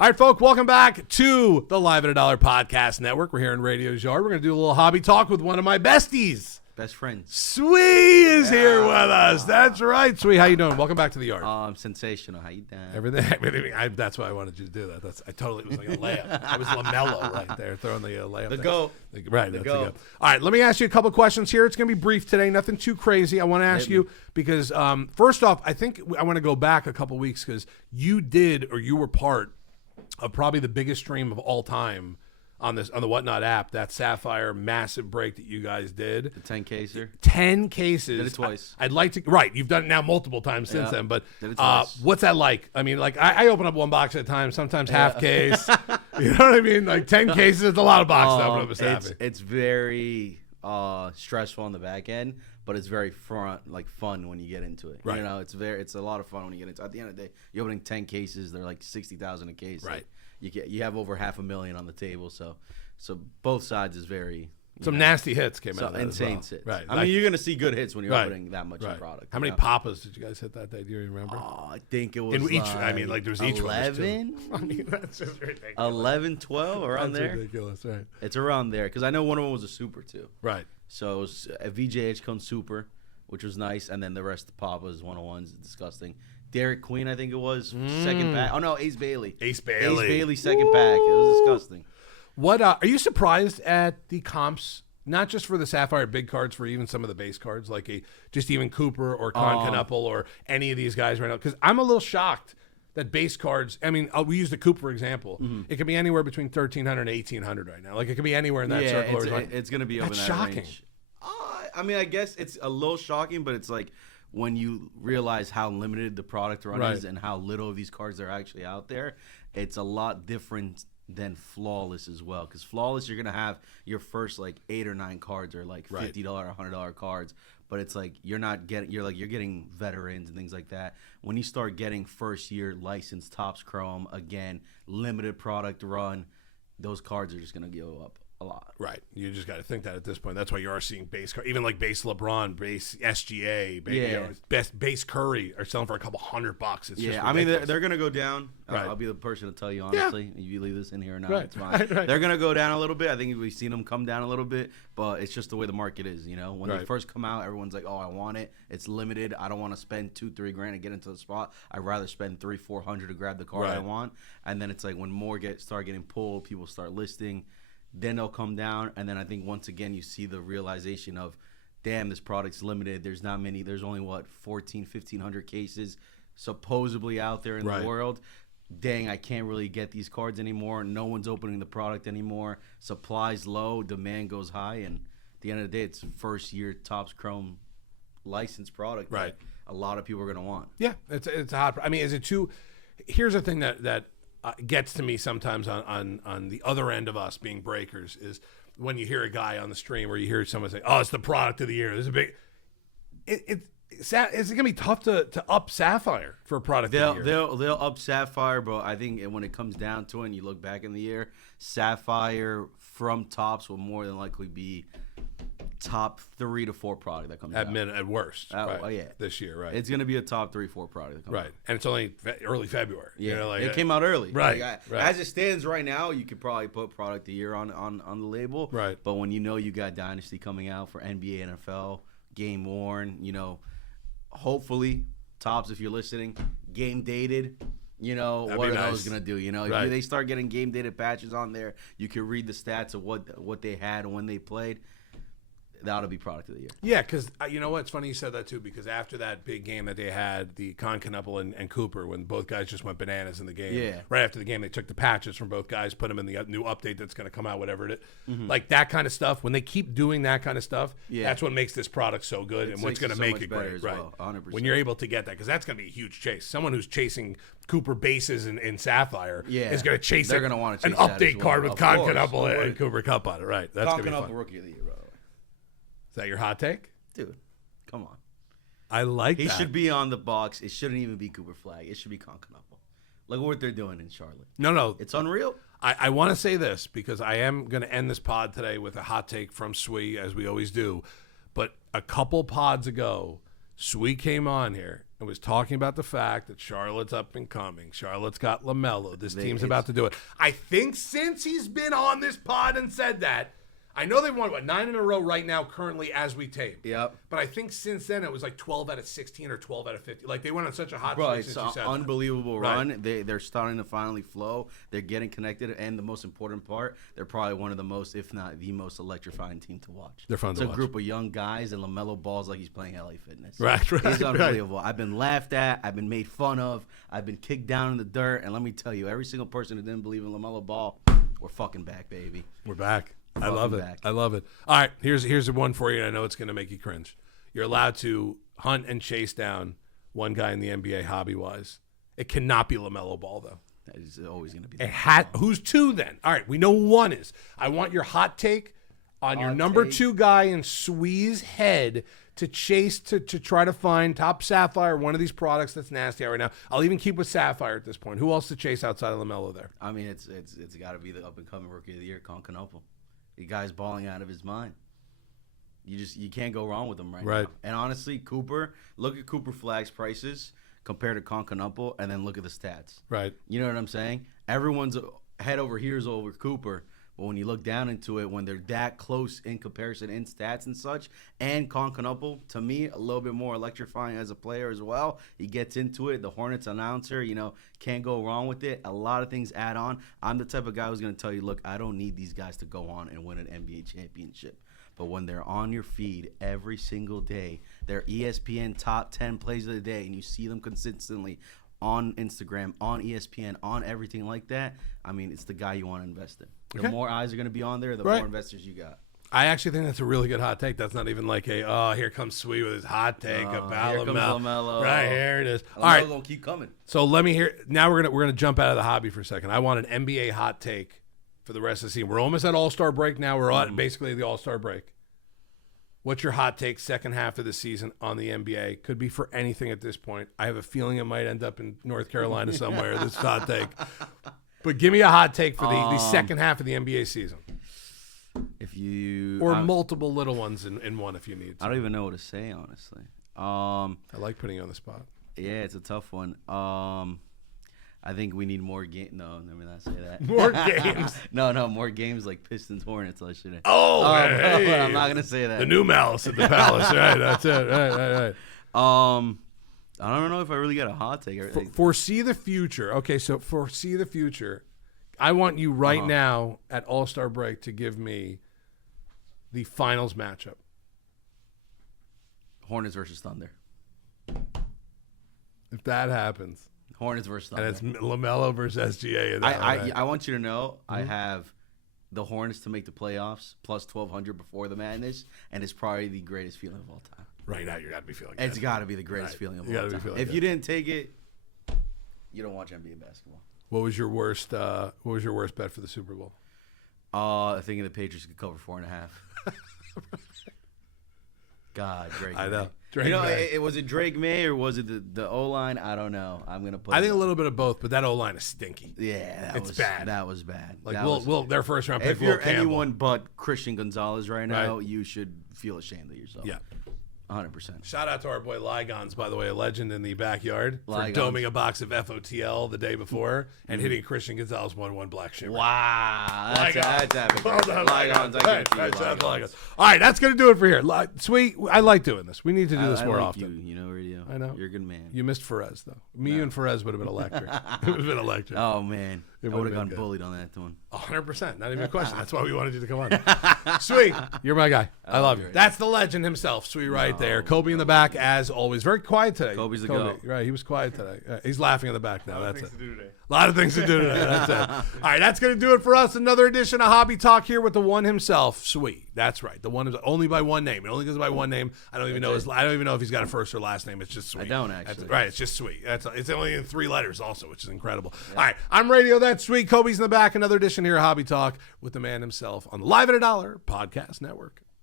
All right, folks, welcome back to the Live at a Dollar Podcast Network. We're here in Radio's Yard. We're going to do a little hobby talk with one of my besties. Best friends. Swee is here with us. That's right. Swee, how you doing? Welcome back to the Yard. Sensational. How you doing? Everything. That's why I wanted you to do that. It was like a layup. I was LaMelo right there, throwing the layup. The go. Right, that's the go. All right, let me ask you a couple questions here. It's going to be brief today, nothing too crazy. I want to ask you because, first off, I think I want to go back a couple weeks because you were part of probably the biggest stream of all time on the Whatnot app, that Sapphire massive break that you guys did. The 10 caser. 10 cases. Did it twice. I'd like to. Right, you've done it now multiple times since then. But did it twice. what's that like? I mean, like I open up one box at a time, sometimes half case. You know what I mean? Like 10 cases, it's a lot of boxes to open up a Sappy. It's very stressful on the back end, but it's very fun when you get into it. Right. You know, it's a lot of fun when you get into it. At the end of the day, you're opening 10 cases. They're like $60,000 a case. Right. You have over $500,000 on the table, so both sides is very nasty hits came out of that insane as well. hits. Right. I mean, you're gonna see good hits when you're opening that much in product. How many papas did you guys hit that day? Do you remember? Oh, I think it was in each. I mean, like there's each 11. I mean, that's just ridiculous. 11, 12 around that's there. Ridiculous, right? It's around there because I know one of them was a super too. Right. So it was a VJH Cone Super, which was nice, and then the rest of the Papas 101s, disgusting. Derek Queen, I think it was, second pack. Oh no, Ace Bailey. Ace Bailey, second pack. It was disgusting. What are you surprised at the comps? Not just for the Sapphire big cards, for even some of the base cards, like just even Cooper or Knuckle or any of these guys right now. Because I'm a little shocked that base cards. I mean, we use the Cooper example. Mm-hmm. It could be anywhere between 1,300 and 1,800 right now. Like it could be anywhere in that circle. It's going to be over that's that shocking. Range. I mean, I guess it's a little shocking, but it's like when you realize how limited the product run is and how little of these cards are actually out there, it's a lot different than Flawless as well. Because Flawless, you're gonna have your first like 8 or 9 cards are like $50, $100 cards, but it's like you're getting veterans and things like that. When you start getting first year licensed Topps Chrome, again, limited product run, those cards are just gonna go up a lot. Right. You just got to think that at this point. That's why you are seeing base card, even like base LeBron, base SGA, base Curry are selling for a couple $100. It's just I mean they're gonna go down. I'll be the person to tell you honestly. If you leave this in here or not, it's fine. They're gonna go down a little bit. I think we've seen them come down a little bit, but it's just the way the market is. You know, when they first come out, everyone's like, "Oh, I want it. It's limited. I don't want to spend $2-3 grand to get into the spot. I'd rather spend $300-400 to grab the card I want." And then it's like when more start getting pulled, people start listing. Then they'll come down, and then I think once again you see the realization of, damn, this product's limited. There's not many. There's only, 1,500 cases supposedly out there in the world. Dang, I can't really get these cards anymore. No one's opening the product anymore. Supply's low, demand goes high, and at the end of the day, it's first-year Topps Chrome licensed product that a lot of people are going to want. Yeah, it's a hot. I mean, is it too? Here's the thing that gets to me sometimes on the other end of us being breakers is when you hear a guy on the stream or you hear someone say, "Oh, it's the product of the year." There's a big. Is it gonna be tough to up Sapphire for a product of the year? They'll up Sapphire, but I think when it comes down to it, and you look back in the year, Sapphire from Topps will more than likely be top 3 to 4 product that comes out. At worst, this year, right? It's going to be a top 3-4 product that comes out. And it's only early February. Yeah, you know, it came out early. Right. As it stands right now, you could probably put product of the year on the label. Right. But when you got Dynasty coming out for NBA, NFL, game worn, hopefully, Topps, if you're listening, game dated. What are those going to do? If they start getting game dated patches on there, you can read the stats of what they had and when they played. That ought to be product of the year. Yeah, because you know what? It's funny you said that too, because after that big game that they had, the Knuckle and Cooper, when both guys just went bananas in the game, right after the game, they took the patches from both guys, put them in the new update that's going to come out, whatever it is. Mm-hmm. Like that kind of stuff, when they keep doing that kind of stuff, that's what makes this product so good and what's going to make it great. Right. Well, 100%. When you're able to get that, because that's going to be a huge chase. Someone who's chasing Cooper bases in Sapphire is going to chase They're going to want to an update card with Knuckle and Cooper Cup on it. Right. That's going to be fun. Rookie of the year, bro. Is that your hot take? Dude, come on. I like that. He should be on the box. It shouldn't even be Cooper Flag. It should be Knuckle. Look at what they're doing in Charlotte. No. It's unreal. I want to say this because I am going to end this pod today with a hot take from Swee, as we always do. But a couple pods ago, Swee came on here and was talking about the fact that Charlotte's up and coming. Charlotte's got LaMelo. This team's about to do it. I think since he's been on this pod and said that, I know they've won, 9 in a row right now currently as we tape. Yep. But I think since then it was like 12 out of 16 or 12 out of 50. Like they went on such a hot streak since it's you an unbelievable run. They're starting to finally flow. They're getting connected. And the most important part, they're probably one of the most, if not the most electrifying team to watch. They're fun to watch. It's a group of young guys, and LaMelo balls like he's playing LA Fitness. Right. He's unbelievable. Right. I've been laughed at. I've been made fun of. I've been kicked down in the dirt. And let me tell you, every single person that didn't believe in LaMelo Ball, we're fucking back, baby. We're back. I love it. I love it. All right, here's the one for you. And I know it's going to make you cringe. You're allowed to hunt and chase down one guy in the NBA hobby-wise. It cannot be LaMelo Ball, though. That is always going to be. Who's two then? All right, we know who one is. I want your hot take on your number 2 guy in Swee's head to chase to try to find Top Sapphire, one of these products that's nasty right now. I'll even keep with Sapphire at this point. Who else to chase outside of LaMelo there? I mean, it's got to be the up-and-coming rookie of the year, Concanopo. The guy's balling out of his mind. You can't go wrong with him right now. And honestly, Cooper, look at Cooper Flag's prices compared to Concanopo, and then look at the stats. Right. You know what I'm saying? Everyone's head over heels over Cooper, but when you look down into it, when they're that close in comparison in stats and such, and Concanopo, to me, a little bit more electrifying as a player as well. He gets into it. The Hornets announcer, can't go wrong with it. A lot of things add on. I'm the type of guy who's going to tell you, look, I don't need these guys to go on and win an NBA championship. But when they're on your feed every single day, they're ESPN top 10 plays of the day, and you see them consistently on Instagram, on ESPN, on everything like that, I mean, it's the guy you want to invest in. The more eyes are going to be on there, the more investors you got. I actually think that's a really good hot take. That's not even like here comes Sweet with his hot take about here comes LaMelo. Right, here it is. LaMelo all right, gonna keep coming. So let me hear. Now we're gonna jump out of the hobby for a second. I want an NBA hot take for the rest of the season. We're almost at All-Star break now. We're at basically the All-Star break. What's your hot take second half of the season on the NBA? Could be for anything at this point. I have a feeling it might end up in North Carolina somewhere, this hot take. But give me a hot take for the second half of the NBA season. Multiple little ones in one if you need to. I don't even know what to say, honestly. I like putting you on the spot. Yeah, it's a tough one. I think we need more games. No, let me not say that. More games? No, more games like Pistons, Hornets. I shouldn't. Hey. I'm not going to say that. The new Malice at the Palace. Right, that's it. Right. I don't know if I really got a hot take. Foresee the future. Okay, so foresee the future. I want you right now at All-Star break to give me the finals matchup. Hornets versus Thunder. If that happens. Hornets versus Thunder. And it's LaMelo versus SGA. I want you to know I have the Hornets to make the playoffs plus 1,200 before the madness, and it's probably the greatest feeling of all time. Right now, you got to be feeling good. It's got to be the greatest feeling of all time. If you didn't take it, you don't watch NBA basketball. What was your worst bet for the Super Bowl? Thinking the Patriots could cover 4.5. God, Drake. I know. May. Drake May. Was it Drake May or was it the O-line? I don't know. I'm gonna put. I think a little bit of both, but that O-line is stinky. Yeah, it's bad. That was bad. Like their first round pick. If you're anyone but Christian Gonzalez right now, you should feel ashamed of yourself. Yeah. 100%. Shout out to our boy Ligons, by the way, a legend in the backyard for doming a box of FOTL the day before and hitting Christian Gonzalez 1-1 black shimmer. Wow, that's epic. Well done, Ligons. All right, that's gonna do it for here. Sweet, I like doing this. We need to do this more often. You know, radio. I know you're a good man. You missed Ferez though. You and Ferez would have been electric. It would have been electric. Oh man, I would have gotten bullied on that one. 100%, not even a question. That's why we wanted you to come on. Sweet, you're my guy. I love you. That's the legend himself, Sweet, right there. Kobe in the back, as always. Very quiet today. Kobe's the GOAT. Right, he was quiet today. He's laughing in the back now. That's it. A lot of things to do today. That's it. All right, that's going to do it for us. Another edition of Hobby Talk here with the one himself, Sweet. That's right. The one is only by one name. It only goes by one name. I don't even know if he's got a first or last name. It's just Sweet. I don't actually. Right, it's just Sweet. It's only in 3 letters also, which is incredible. Yeah. All right, I'm Radio. That's Sweet. Kobe's in the back. Another edition here of Hobby Talk with the man himself on the Live at $1 Podcast Network.